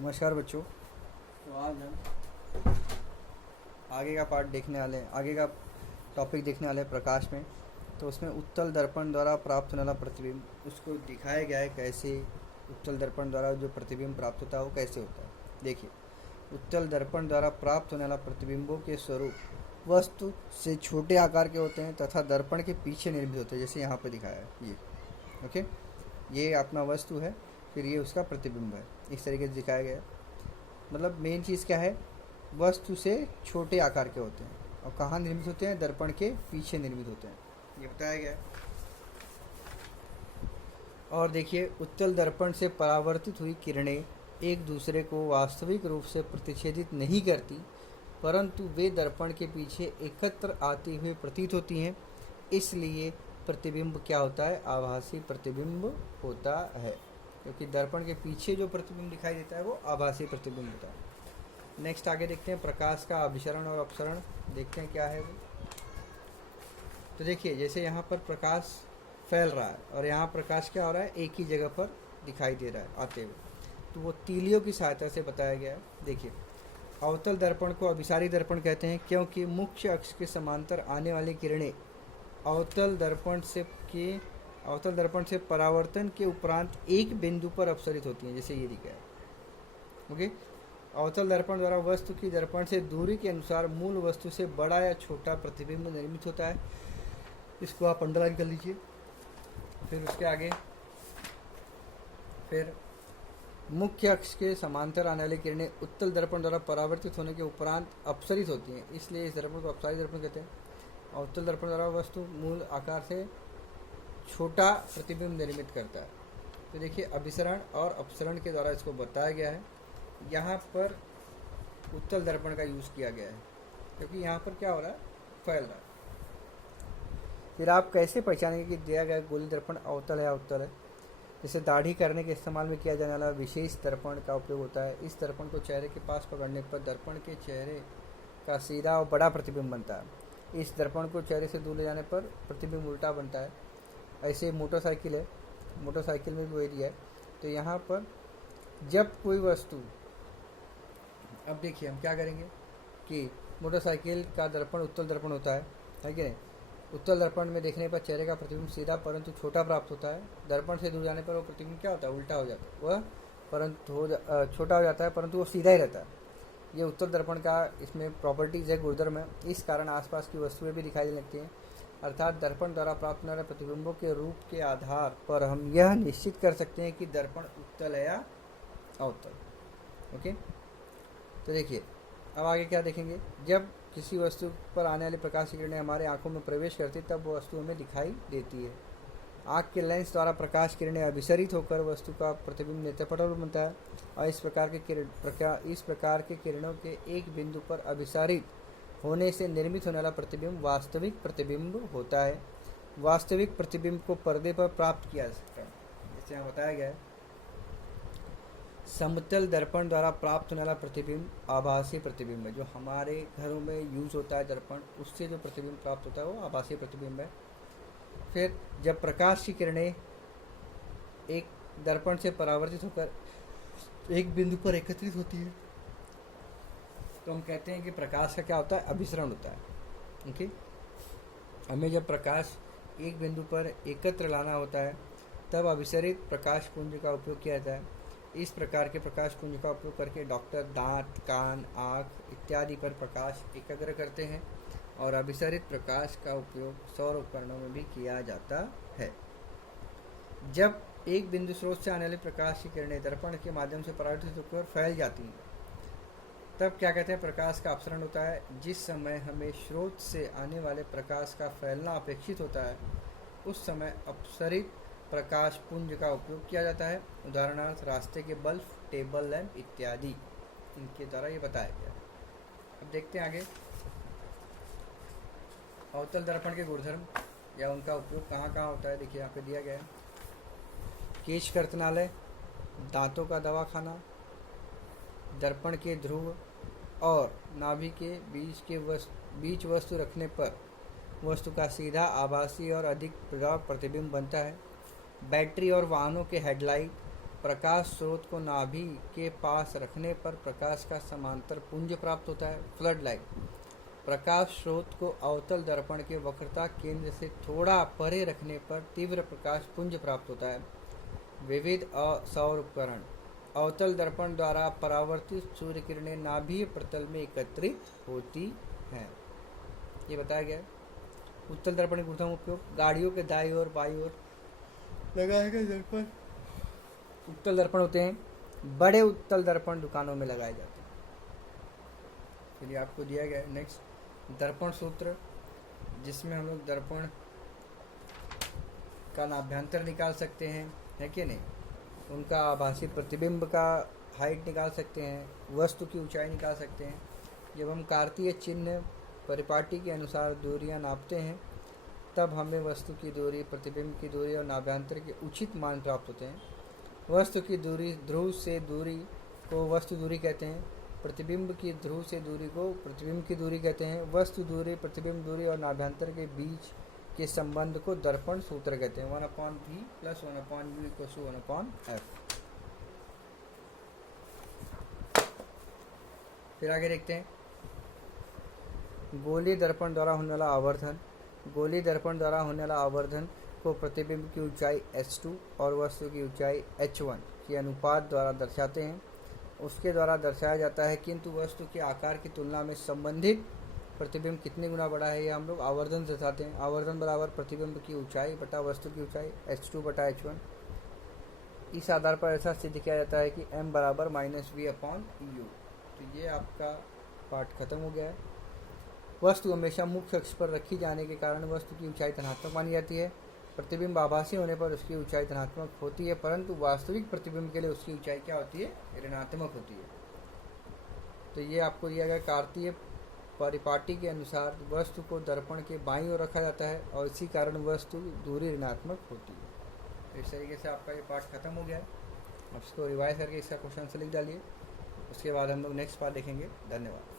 नमस्कार बच्चों। तो आज हम आगे का पार्ट देखने वाले हैं, आगे का टॉपिक देखने वाले हैं प्रकाश में। तो उसमें उत्तल दर्पण द्वारा प्राप्त होने वाला प्रतिबिंब, उसको दिखाया गया है कैसे उत्तल दर्पण द्वारा जो प्रतिबिंब प्राप्त होता है वो कैसे होता है। देखिए, उत्तल दर्पण द्वारा प्राप्त होने वाला प्रतिबिंबों के स्वरूप वस्तु से छोटे आकार के होते हैं तथा दर्पण के पीछे निर्मित होते हैं, जैसे यहाँ पर दिखाया है ये। ओके, ये अपना वस्तु है, फिर ये उसका प्रतिबिंब है, इस तरीके से दिखाया गया है। मतलब मेन चीज़ क्या है, वस्तु से छोटे आकार के होते हैं और कहाँ निर्मित होते हैं, दर्पण के पीछे निर्मित होते हैं, ये बताया गया है। और देखिए, उत्तल दर्पण से परावर्तित हुई किरणें एक दूसरे को वास्तविक रूप से प्रतिच्छेदित नहीं करती, परंतु वे दर्पण के पीछे एकत्र आती हुई प्रतीत होती हैं। इसलिए प्रतिबिंब क्या होता है, आभासी प्रतिबिंब होता है, क्योंकि दर्पण के पीछे जो प्रतिबिंब दिखाई देता है वो आभासी प्रतिबिंब होता है। नेक्स्ट आगे देखते हैं प्रकाश का अभिसरण और अपसरण, देखते हैं क्या है वो। तो देखिए, जैसे यहाँ पर प्रकाश फैल रहा है और यहाँ प्रकाश क्या हो रहा है, एक ही जगह पर दिखाई दे रहा है आते हुए, तो वो तीलियों की सहायता से बताया गया है। देखिए, अवतल दर्पण को अभिसारी दर्पण कहते हैं, क्योंकि मुख्य अक्ष के समांतर आने वाली किरणें अवतल दर्पण से परावर्तन के उपरांत एक बिंदु पर अपसरित होती हैं, जैसे ये दिखा है। ओके, अवतल दर्पण द्वारा वस्तु की दर्पण से दूरी के अनुसार मूल वस्तु से बड़ा या छोटा प्रतिबिंब निर्मित होता है। इसको आप अंडरलाइन कर लीजिए। फिर उसके आगे, फिर मुख्य अक्ष के समांतर आने वाली किरणें उत्तल दर्पण द्वारा परावर्तित होने के उपरांत अपसरित होती हैं, इसलिए इस दर्पण को अपसारी दर्पण कहते हैं। अवतल दर्पण द्वारा वस्तु मूल आकार से छोटा प्रतिबिंब निर्मित करता है। तो देखिए, अभिसरण और अपसरण के द्वारा इसको बताया गया है। यहाँ पर उत्तल दर्पण का यूज़ किया गया है, क्योंकि यहाँ पर क्या हो रहा है, फैल रहा है। फिर आप कैसे पहचानेंगे कि दिया गया गोली दर्पण अवतल है या उत्तल है। जैसे दाढ़ी करने के इस्तेमाल में किया जाने वाला विशेष दर्पण का उपयोग होता है। इस दर्पण को चेहरे के पास पकड़ने पर दर्पण के चेहरे का सीधा और बड़ा प्रतिबिंब बनता है। इस दर्पण को चेहरे से दूर ले जाने पर प्रतिबिंब उल्टा बनता है। ऐसे मोटरसाइकिल है, मोटरसाइकिल में भी वही दिया है। तो यहाँ पर जब कोई वस्तु, अब देखिए हम क्या करेंगे कि मोटरसाइकिल का दर्पण उत्तल दर्पण होता है कि नहीं। उत्तल दर्पण में देखने पर चेहरे का प्रतिबिंब सीधा परंतु छोटा प्राप्त होता है। दर्पण से दूर जाने पर वो प्रतिबिंब क्या होता है, उल्टा हो जाता है, वह छोटा हो जाता है, परंतु वो सीधा ही रहता है। ये उत्तल दर्पण का इसमें प्रॉपर्टीज़ है, गुणधर्म है। इस कारण आसपास की वस्तुएं भी दिखाई देने लगती हैं। अर्थात दर्पण द्वारा प्राप्त होने वाले प्रतिबिंबों के रूप के आधार पर हम यह निश्चित कर सकते हैं कि दर्पण उत्तल है या अवतल। ओके, तो देखिए अब आगे क्या देखेंगे। जब किसी वस्तु पर आने वाली प्रकाश की किरणें हमारे आंखों में प्रवेश करती तब वो वस्तु हमें दिखाई देती है। आँख के लेंस द्वारा प्रकाश किरणें अभिसरित होकर वस्तु का प्रतिबिंब नेत्रपटल बनता है और इस प्रकार के किरणों के एक बिंदु पर अभिसारित होने से निर्मित होने वाला प्रतिबिंब वास्तविक प्रतिबिंब होता है। वास्तविक प्रतिबिंब को पर्दे पर प्राप्त किया जा सकता है, जैसे यहाँ बताया गया है। समतल दर्पण द्वारा प्राप्त होने वाला प्रतिबिंब आभासी प्रतिबिंब है, जो हमारे घरों में यूज होता है दर्पण, उससे जो प्रतिबिंब प्राप्त होता है वो आभासी प्रतिबिंब है। फिर जब प्रकाश की किरणें एक दर्पण से परावर्तित होकर एक बिंदु पर एकत्रित होती है तो हम कहते हैं कि प्रकाश का क्या होता है, अभिसरण होता है। ओके, हमें जब प्रकाश एक बिंदु पर एकत्र लाना होता है तब अभिसरित प्रकाश पुंज का उपयोग किया जाता है। इस प्रकार के प्रकाश पुंज का उपयोग करके डॉक्टर दांत, कान, आँख इत्यादि पर प्रकाश एकाग्र करते हैं और अभिसरित प्रकाश का उपयोग सौर उपकरणों में भी किया जाता है। जब एक बिंदु स्रोत से आने वाली प्रकाश की किरणें दर्पण के माध्यम से परावर्तित होकर फैल जाती हैं तब क्या कहते हैं, प्रकाश का अपसरण होता है। जिस समय हमें स्रोत से आने वाले प्रकाश का फैलना अपेक्षित होता है उस समय अपसरित प्रकाश पुंज का उपयोग किया जाता है। उदाहरणार्थ रास्ते के बल्ब, टेबल लैंप इत्यादि, इनके द्वारा ये बताया गया। अब देखते हैं आगे, अवतल दर्पण के गुणधर्म या उनका उपयोग कहाँ कहाँ होता है। देखिए यहाँ पे दिया गया है। केश कर्तनालय, दांतों का दवाखाना, दर्पण के ध्रुव और नाभि के बीच वस्तु रखने पर वस्तु का सीधा, आभासी और अधिक प्रगाढ़ प्रतिबिंब बनता है। बैटरी और वाहनों के हेडलाइट, प्रकाश स्रोत को नाभि के पास रखने पर प्रकाश का समांतर पुंज प्राप्त होता है। फ्लड लाइट, प्रकाश स्रोत को अवतल दर्पण के वक्रता केंद्र से थोड़ा परे रखने पर तीव्र प्रकाश पुंज प्राप्त होता है। विविध सौर उपकरण, अवतल दर्पण द्वारा परावर्तित सूर्य किरणें नाभीय प्रतल में एकत्रित होती हैं। ये बताया गया। उत्तल दर्पण का प्रथम उपयोग गाड़ियों के दाईं ओर बाईं ओर लगाए गए दर्पण उत्तल दर्पण होते हैं। बड़े उत्तल दर्पण दुकानों में लगाए जाते हैं। चलिए आपको दिया गया है नेक्स्ट दर्पण सूत्र, जिसमें हम लोग दर्पण का नाभ्यंतर निकाल सकते हैं, है कि नहीं, उनका आभासी प्रतिबिंब का हाइट निकाल सकते हैं, वस्तु की ऊंचाई निकाल सकते हैं। जब हम कार्तीय चिन्ह परिपाटी के अनुसार दूरियां नापते हैं तब हमें वस्तु की दूरी, प्रतिबिंब की दूरी और नाभ्यंतर के उचित मान प्राप्त होते हैं। वस्तु की दूरी, ध्रुव से दूरी को वस्तु दूरी कहते हैं। प्रतिबिंब की ध्रुव से दूरी को प्रतिबिंब की दूरी कहते हैं। वस्तु दूरी, प्रतिबिंब दूरी और नाभ्यंतर के बीच के संबंध को दर्पण सूत्र कहते हैं। 1/v + 1/u = 1/f। फिर आगे देखते हैं गोलीय दर्पण द्वारा होने वाला आवर्धन। गोलीय दर्पण द्वारा होने वाला आवर्धन को प्रतिबिंब की ऊंचाई h2 और वस्तु की ऊंचाई h1 के अनुपात द्वारा दर्शाते हैं। उसके द्वारा दर्शाया जाता है, किंतु वस्तु के आकार की तुलना में संबंधित प्रतिबिंब कितने गुना बड़ा है, ये हम लोग आवर्धन दर्शाते हैं। आवर्धन बराबर प्रतिबिंब की ऊंचाई बटा वस्तु की ऊंचाई h2 बटा h1। इस आधार पर ऐसा सिद्ध किया जाता है कि m बराबर -v/u। तो ये आपका पार्ट खत्म हो गया है। वस्तु हमेशा मुख्य अक्ष पर रखी जाने के कारण वस्तु की ऊंचाई धनात्मक मानी जाती है। प्रतिबिंब आभासी होने पर उसकी ऊंचाई धनात्मक होती है, परंतु वास्तविक प्रतिबिंब के लिए उसकी ऊंचाई क्या होती है, ऋणात्मक होती है। तो ये आपको दिया गया कार्तीय परिपाटी के अनुसार वस्तु को दर्पण के बाईं ओर रखा जाता है और इसी कारण वस्तु दूरी ऋणात्मक होती है। तो इस तरीके से आपका ये पार्ट खत्म हो गया है। अब इसको रिवाइज करके इसका क्वेश्चन आंसर लिख डालिए। उसके बाद हम लोग नेक्स्ट पार्ट देखेंगे। धन्यवाद।